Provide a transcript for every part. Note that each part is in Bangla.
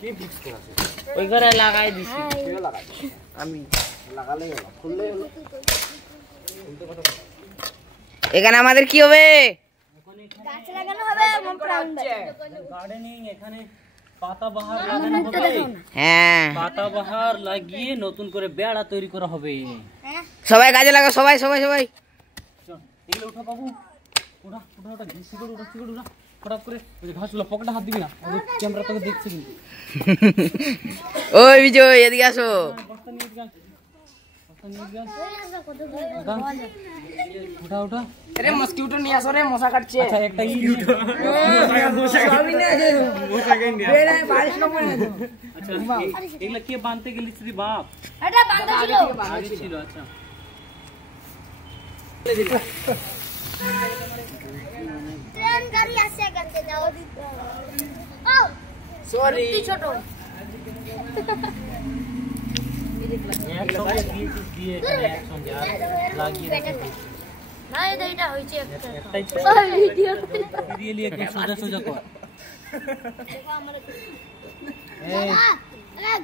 কি ফিক্স করা আছে ওই ঘরে লাগাই দিছি কে লাগাই আমি লাগালে হলো খুললে হলো এখানে আমাদের কি হবে গাছ লাগানো হবে গার্ডেনিং এখানে পাতাবাহার লাগানো হবে হ্যাঁ পাতাবাহার লাগিয়ে নতুন করে বেড়া তৈরি করা হবে সবাই কাজে লাগো সবাই সবাই সবাই চল এগুলো উঠা বাবু উঠা উঠা উঠা সিকিউর উঠা সিকিউর উঠা ফটাফট করে ওই যে ঘাসগুলো পকেটে হাত দিবি না ক্যামেরা তোকে দেখছে কিন্তু ওই বিজয় এদিকে আসো বস্তা নিয়ে যা উঠা উঠা আরে মস্কিউটো নিয়ে আসো রে মশা কাটছে আচ্ছা একটা মশা সবই না আছে মশা কেন নিয়ে বেড়া বারিশ না পড়ে আচ্ছা এগুলা কে বানতে গেলি তুই বাপ এটা বাঁধা ছিল আগে ছিল আচ্ছা ট্রেন গাড়ি আসে গেছে যাও দিতে ও সরি ছোট একসঙ্গে দিয়ে এখানে একসঙ্গে আর লাগিয়ে রেখে না এটা হইছে একটাই ভিডিও সিরিয়ালি একদম সোজা সোজা কর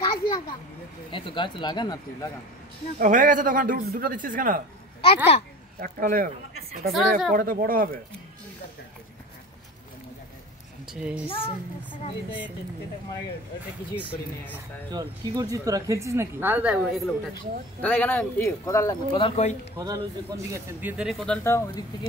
গাছ লাগা এই তো গাছ লাগা না তুই লাগা হয়ে গেছে তখন দুটো দিচ্ছিস কেন একটা একটা হলে হবে ওটা বেড়ে পরে তো বড় হবে চল কি করছিস তোরা খেলছিস নাকি না দাদা এগুলো উঠাচ্ছি দাদা এখানে কোদাল লাগবে কোদাল কই কোদাল ওই যে কোন দিকে আছে দিয়ে দে রে কোদালটা ওই দিক থেকে